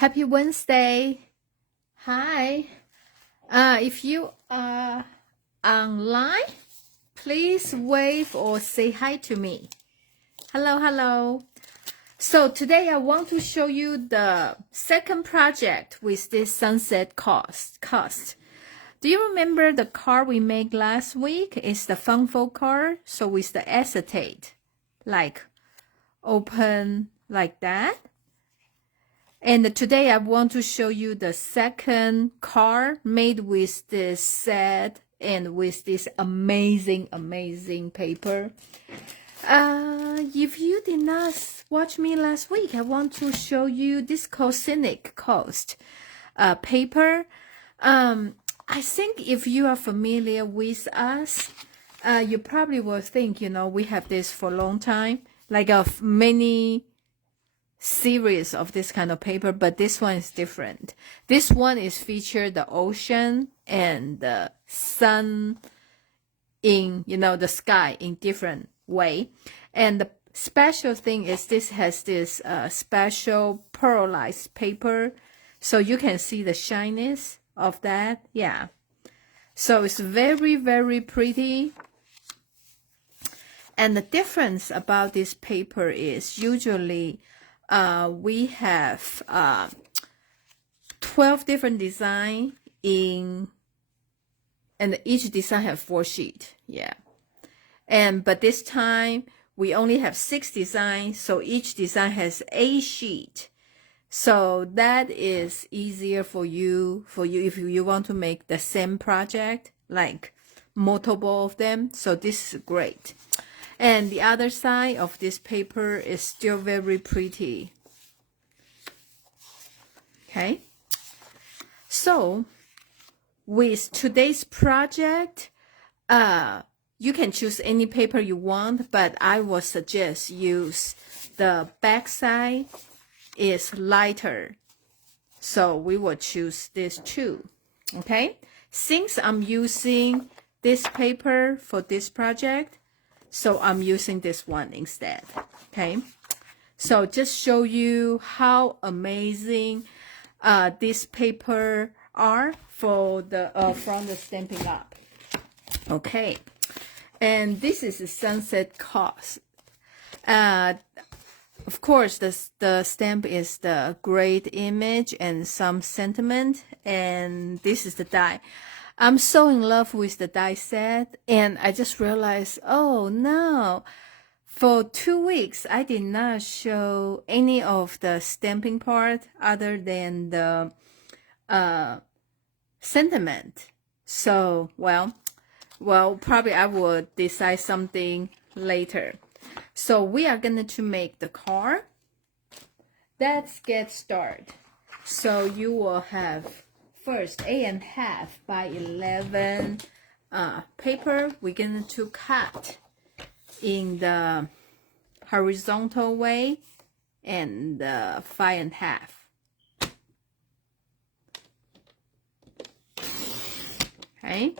Happy Wednesday. Hi. If you are online, please wave or say hi to me. Hello, hello. So today I want to show you the second project with this sunset cost. Do you remember the card we made last week? It's the fun fold card. So with the acetate, like open like that. And today I want to show you the second card made with this set and with this amazing paper. If you did not watch me last week, I want to show you this called Scenic Coast paper. I think if you are familiar with us, you probably will think, we have this for a long time, like many series of this kind of paper, but this one is different. This one is featured the ocean and the sun in, the sky in different way. And the special thing is this has this special pearlized paper, so you can see the shyness of that. Yeah, so it's very pretty. And the difference about this paper is usually we have 12 different design and each design have 4 sheets. Yeah, but this time we only have 6 designs, so each design has 8 sheets. So that is easier for you if you want to make the same project, like multiple of them. So this is great. And the other side of this paper is still very pretty. Okay. So with today's project, you can choose any paper you want, but I would suggest use the back side is lighter. So we will choose this too. Okay. Since I'm using this paper for this project, so I'm using this one instead. Okay. So just show you how amazing this paper are for the from the Stampin' Up. Okay. And this is a sunset cost. Of course, the stamp is the great image and some sentiment, and this is the die. I'm so in love with the die set, and I just realized, oh no, for 2 weeks I did not show any of the stamping part other than the sentiment. So, well, probably I will decide something later. So we are going to make the card. Let's get started. So you will have first 8.5 by 11 paper. We're going to cut in the horizontal way and 5.5. Okay.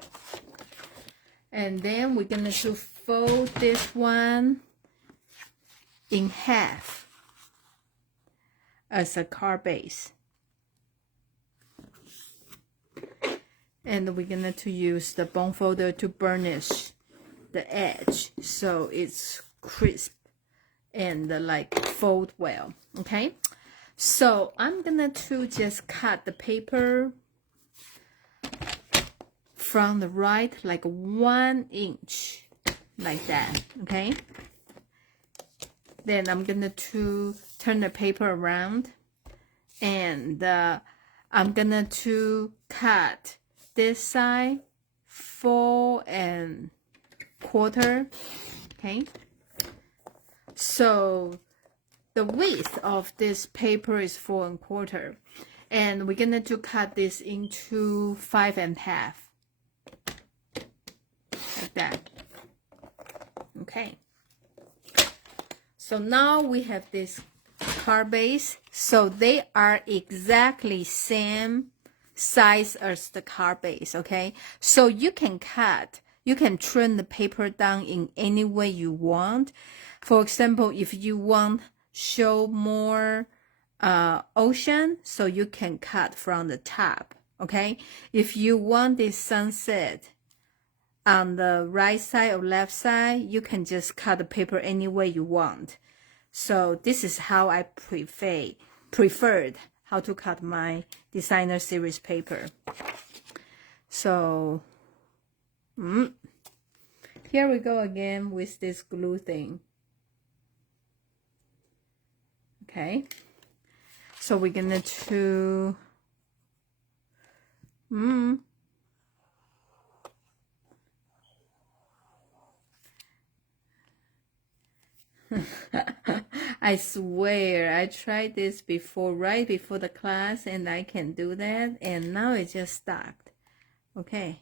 And then we're going to fold this one in half as a card base. And we're going to use the bone folder to burnish the edge so it's crisp and like fold well. Okay, so I'm going to just cut the paper from the right like 1 inch like that. Okay, then I'm going to turn the paper around, and I'm going to cut this side 4 1/4. Okay, so the width of this paper is 4 1/4, and we're going to cut this into 5.5 like that. Okay, so now we have this card base, so they are exactly same size as the card base. Okay, so you can trim the paper down in any way you want. For example, if you want show more ocean, so you can cut from the top. Okay, if you want this sunset on the right side or left side, you can just cut the paper any way you want. So this is how I preferred how to cut my designer series paper. So here we go again with this glue thing. Okay, so we're gonna do I swear I tried this before, right before the class, and I can do that, and now it just stopped. Okay,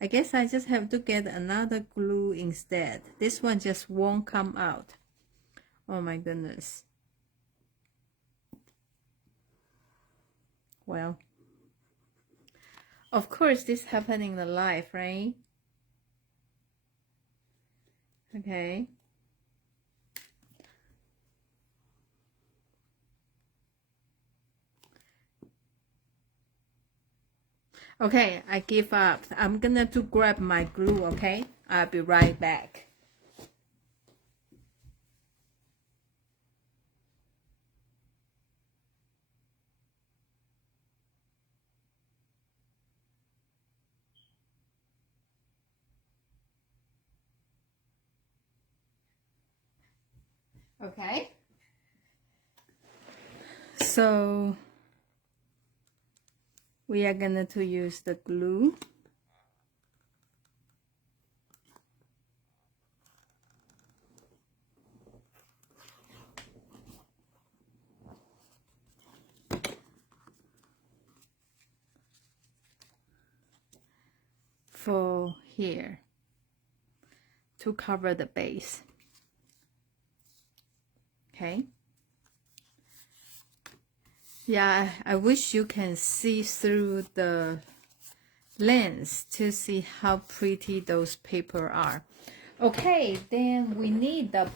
I guess I just have to get another glue instead. This one just won't come out. Oh my goodness. Well, of course this happened in the life, right? Okay. Okay, I give up. I'm gonna grab my glue, okay? I'll be right back. Okay. So we are going to use the glue. For here to cover the base. Okay. Yeah, I wish you can see through the lens to see how pretty those paper are. Okay, then we need the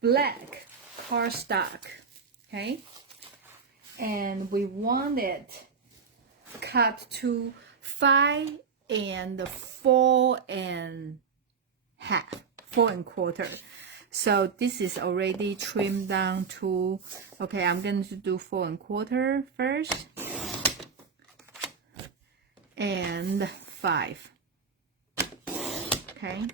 black cardstock. Okay, and we want it cut to 5 and 4.5, 4.25. So this is already trimmed down to, okay, I'm going to do 4.25 first and 5. Okay.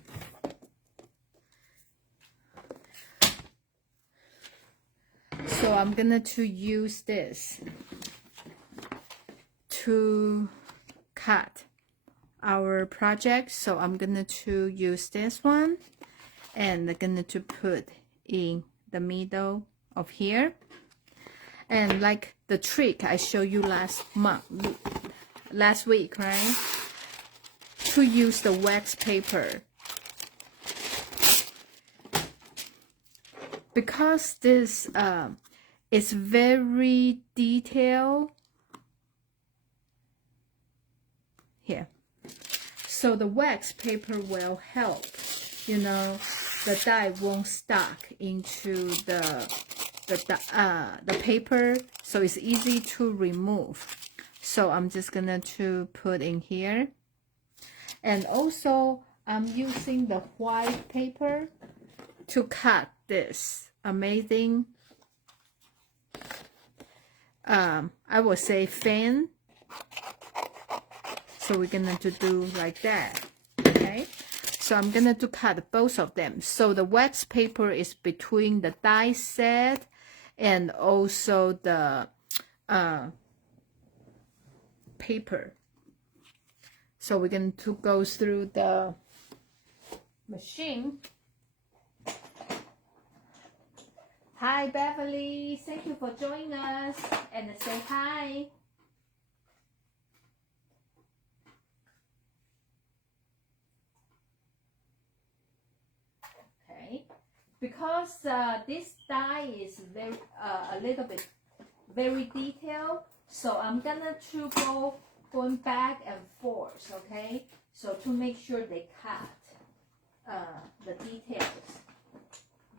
So I'm going to use this to cut our project. So I'm going to use this one. And I'm going to put in the middle of here. And like the trick I showed you last week, right? To use the wax paper. Because this is very detailed. Here. So the wax paper will help. You know, the dye won't stuck into the paper, so it's easy to remove. So I'm just gonna to put in here, and also I'm using the white paper to cut this amazing I would say fan. So we're gonna to do like that. Okay. So I'm going to cut both of them. So the wax paper is between the die set and also the paper. So we're going to go through the machine. Hi Beverly, thank you for joining us, and say hi. Because this die is very a little bit very detailed, so I'm gonna to going back and forth, okay, so to make sure they cut. the details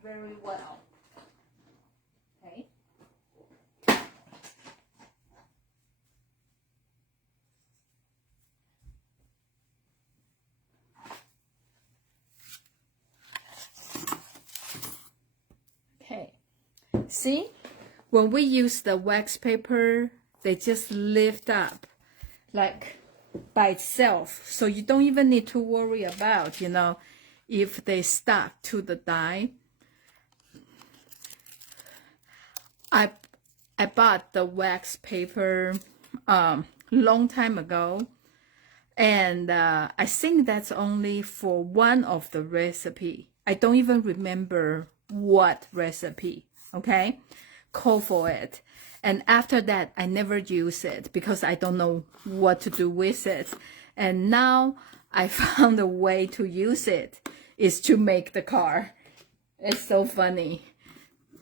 very well. Okay. Okay. See, when we use the wax paper, they just lift up like by itself. So you don't even need to worry about, you know, if they stuck to the die. I bought the wax paper long time ago, and I think that's only for one of the recipe. I don't even remember what recipe, okay? Call for it. And after that, I never use it because I don't know what to do with it. And now I found a way to use it, is to make the car. It's so funny.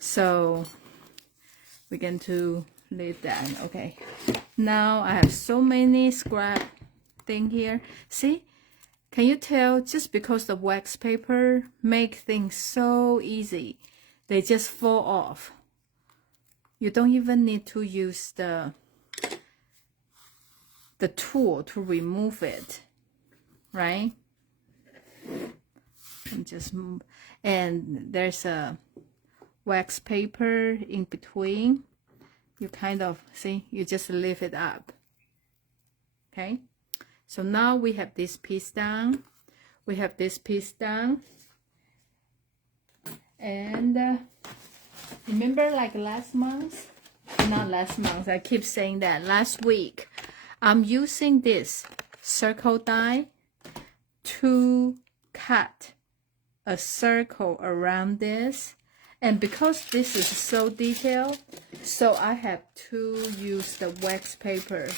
So we're going to leave that. Okay. Now I have so many scrap thing here. See? Can you tell? Just because the wax paper make things so easy, they just fall off. You don't even need to use the tool to remove it, right? And just move. And there's a wax paper in between. You kind of see, you just lift it up. Okay, so now we have this piece down, we have this piece down, and remember, like last month, not last month, I keep saying that, last week, I'm using this circle die to cut a circle around this. And because this is so detailed, so I have to use the wax paper,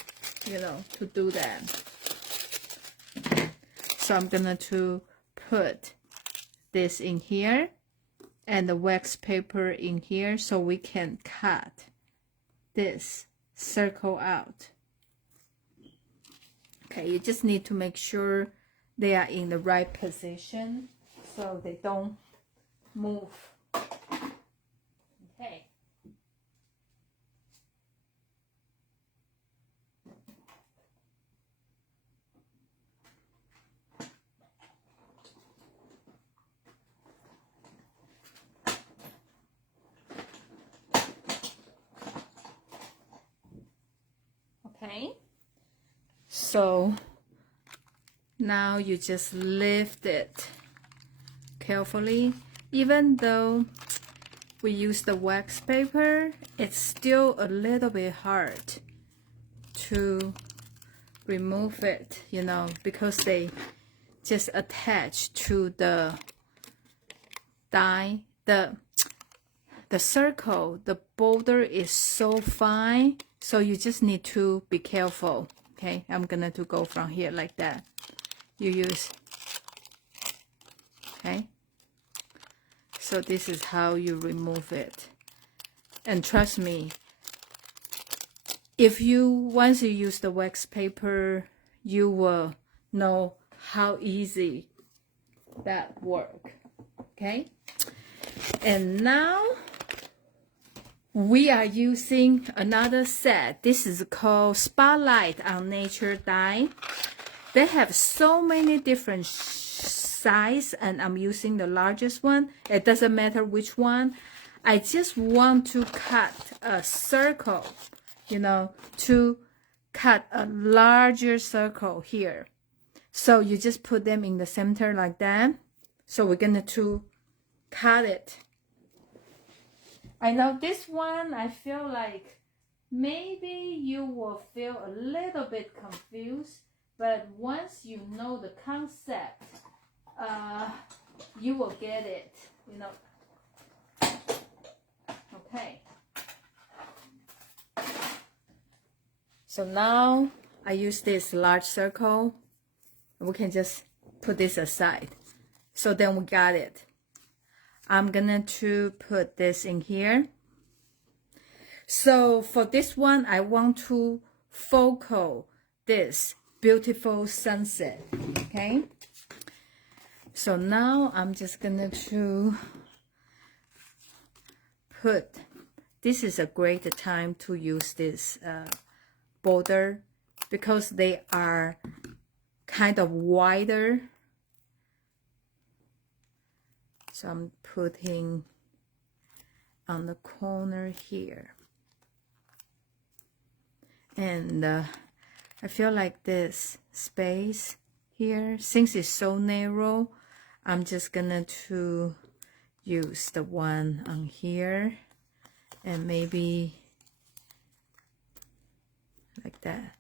you know, to do that. So I'm gonna to put this in here and the wax paper in here so we can cut this circle out. Okay, you just need to make sure they are in the right position so they don't move. Okay. Okay. So now you just lift it carefully. Even though we use the wax paper, it's still a little bit hard to remove it, you know, because they just attach to the die. The circle, the border is so fine, so you just need to be careful. Okay, I'm gonna to go from here like that. You use, okay, so this is how you remove it. And trust me, if you once you use the wax paper, you will know how easy that work. Okay, and now we are using another set. This is called Spotlight on Nature die. They have so many different size, and I'm using the largest one. It doesn't matter which one. I just want to cut a circle, you know, to cut a larger circle here. So you just put them in the center like that. So we're gonna to cut it. I know this one, I feel like maybe you will feel a little bit confused, but once you know the concept, you will get it, you know. Okay. So now I use this large circle. We can just put this aside. So then we got it. I'm gonna to put this in here. So for this one, I want to focal this beautiful sunset. Okay. So now I'm just gonna to put, this is a great time to use this border because they are kind of wider. So I'm putting on the corner here. And I feel like this space here, since it's so narrow, I'm just gonna to use the one on here and maybe like that.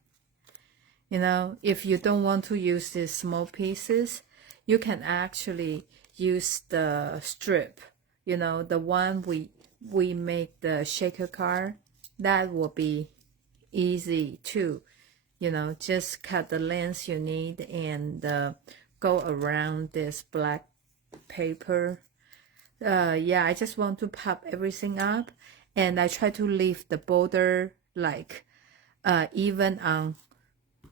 You know, if you don't want to use these small pieces, you can actually use the strip, you know, the one we make the shaker card. That will be easy too. You know, just cut the length you need and go around this black paper. Yeah, I just want to pop everything up, and I try to leave the border like even on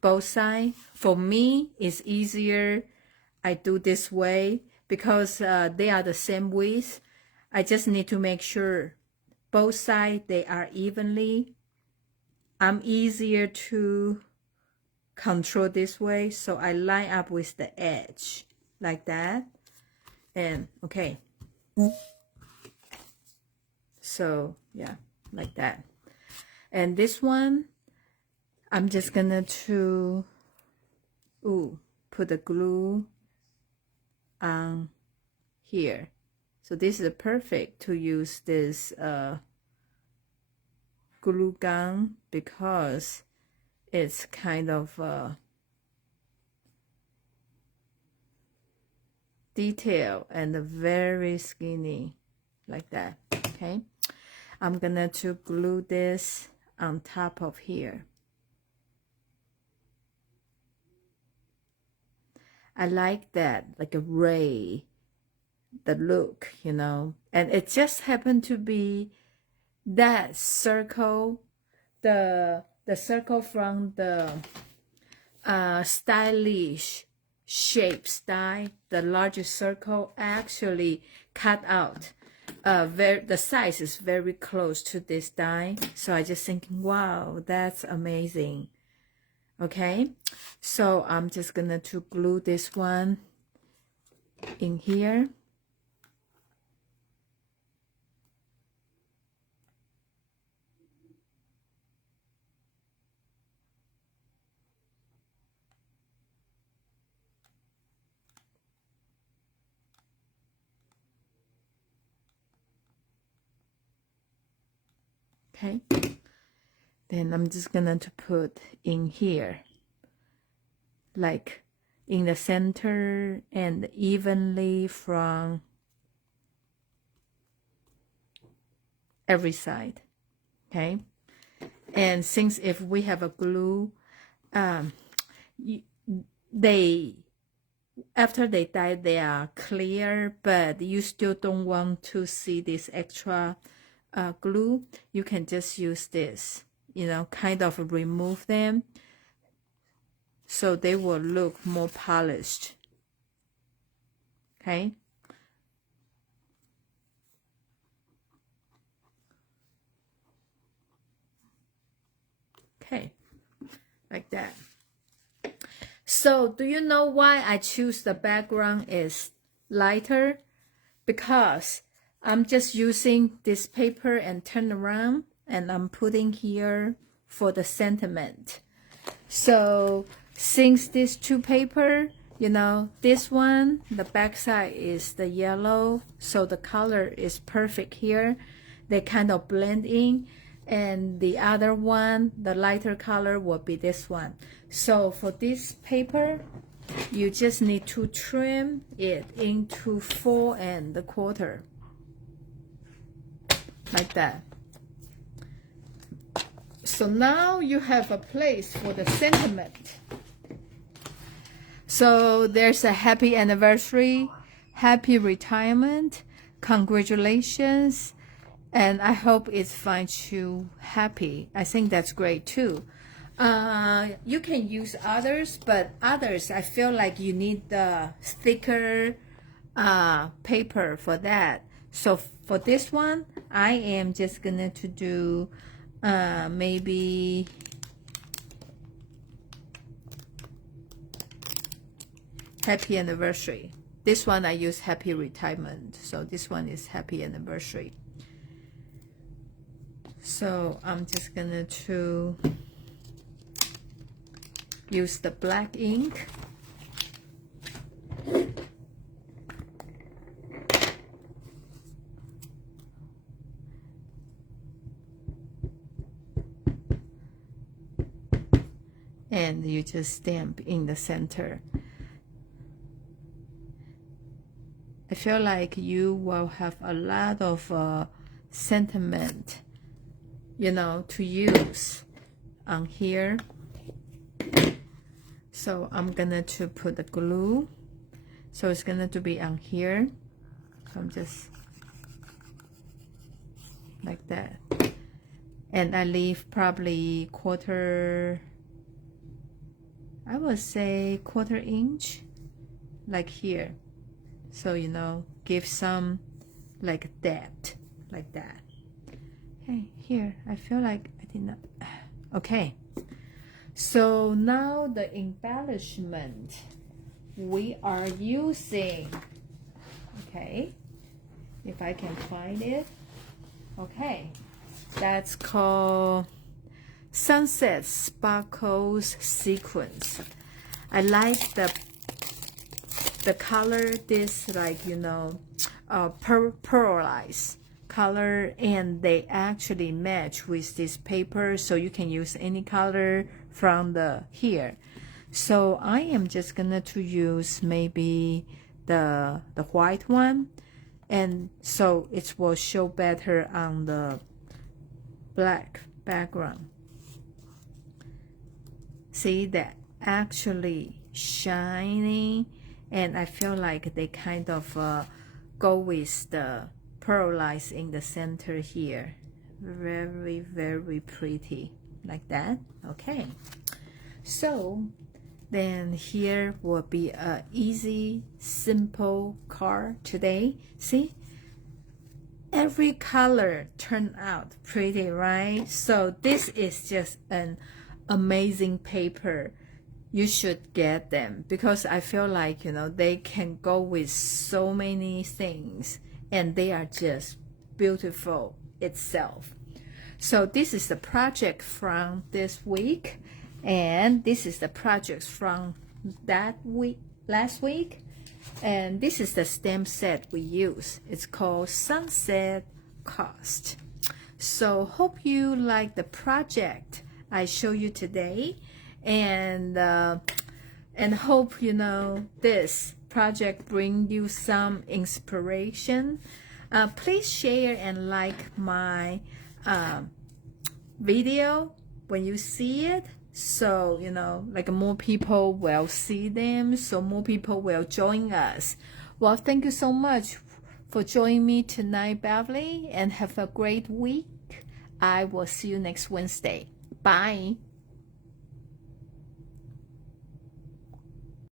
both sides. For me, it's easier I do this way because they are the same width. I just need to make sure both sides they are evenly. I'm easier to control this way, so I line up with the edge like that. And okay, so yeah, like that. And this one I'm just gonna to put the glue on here. So this is perfect to use this glue gun because it's kind of detail and very skinny like that. Okay, I'm gonna to glue this on top of here. I like that, like a ray, the look, you know, and it just happened to be that circle, the circle from the stylish shape style, the largest circle actually cut out. The size is very close to this die, so I just thinking, wow, that's amazing. Okay, so I'm just gonna to glue this one in here. Okay, then I'm just gonna to put in here, like in the center and evenly from every side. Okay, and since if we have a glue, they after they die they are clear, but you still don't want to see this extra glue, you can just use this, you know, kind of remove them so they will look more polished. Okay, okay, like that. So do you know why I choose the background is lighter? Because I'm just using this paper and turn around, and I'm putting here for the sentiment. So since these two paper, you know, this one, the back side is the yellow, so the color is perfect here. They kind of blend in. And the other one, the lighter color, will be this one. So for this paper, you just need to trim it into 4 1/4, like that. So now you have a place for the sentiment. So there's a happy anniversary, happy retirement, congratulations, and I hope it finds you happy. I think that's great too. You can use others, but others I feel like you need the thicker paper for that. So for this one, I am just gonna to do maybe happy anniversary. This one I use happy retirement, so this one is happy anniversary. So I'm just gonna to use the black ink. And you just stamp in the center. I feel like you will have a lot of sentiment, you know, to use on here. So I'm gonna to put the glue. So it's gonna to be on here. So I'm just like that. And I leave probably I would say quarter inch, like here. So, you know, give some like depth, like that. Hey, here, I feel like I did not. Okay. So now the embellishment we are using, okay, if I can find it, okay, that's called Sunset Sparkles Sequence. I like the color, this like, you know, pearlized color, and they actually match with this paper, so you can use any color from the here. So I am just gonna to use maybe the white one, and so it will show better on the black background. See that actually shiny, and I feel like they kind of go with the pearlized in the center here. Very, very pretty, like that. Okay, so then here will be a easy, simple card today. See, every color turned out pretty, right? So this is just an amazing paper. You should get them, because I feel like, you know, they can go with so many things, and they are just beautiful itself. So this is the project from this week, and this is the projects from that week, last week, and this is the stamp set we use. It's called Sunset Cost. So hope you like the project I show you today, and hope, you know, this project bring you some inspiration. Please share and like my video when you see it, so, you know, like more people will see them, so more people will join us. Well, thank you so much for joining me tonight, Beverly, and have a great week. I will see you next Wednesday. Bye.